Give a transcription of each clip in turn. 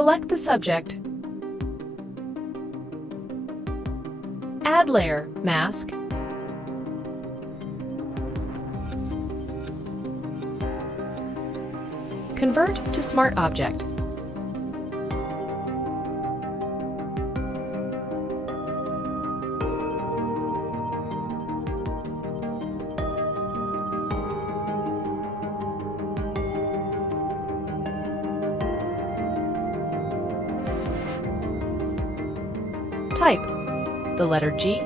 Select the subject. Add layer, mask. Convert to Smart Object. Type the letter G,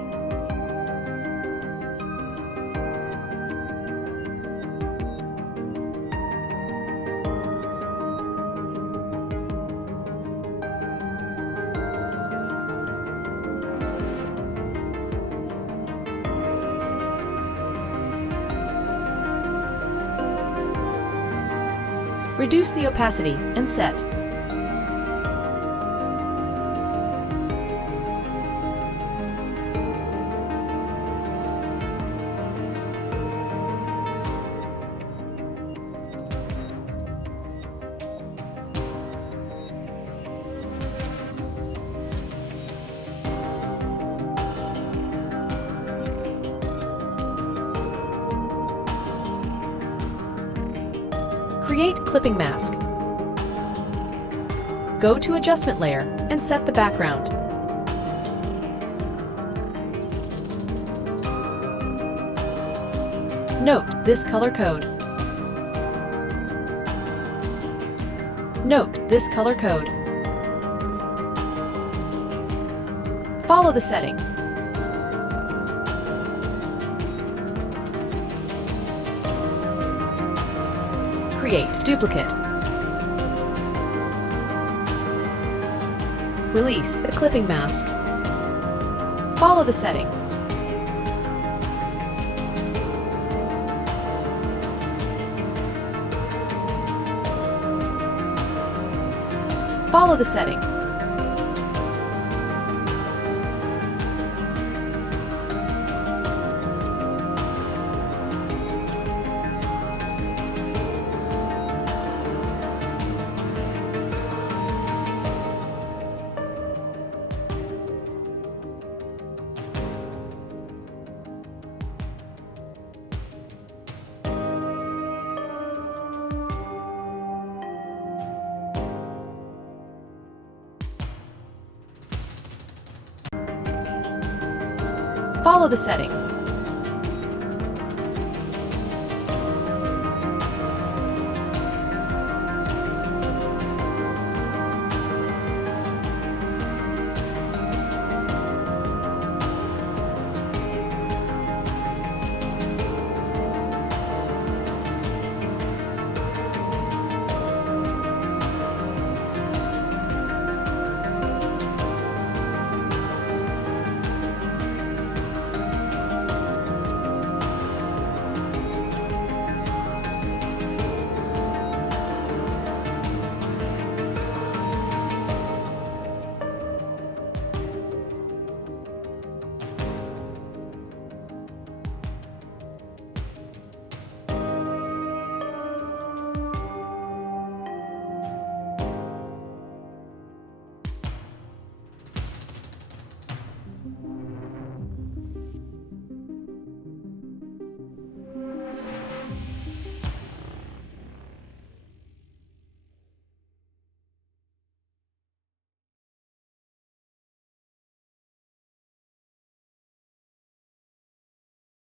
reduce the opacity and set. Create clipping mask. Go to Adjustment layer and set the background. Note this color code. Note this color code. Follow the setting. Create duplicate. Release the clipping mask. Follow the setting. Follow the setting. Follow the setting.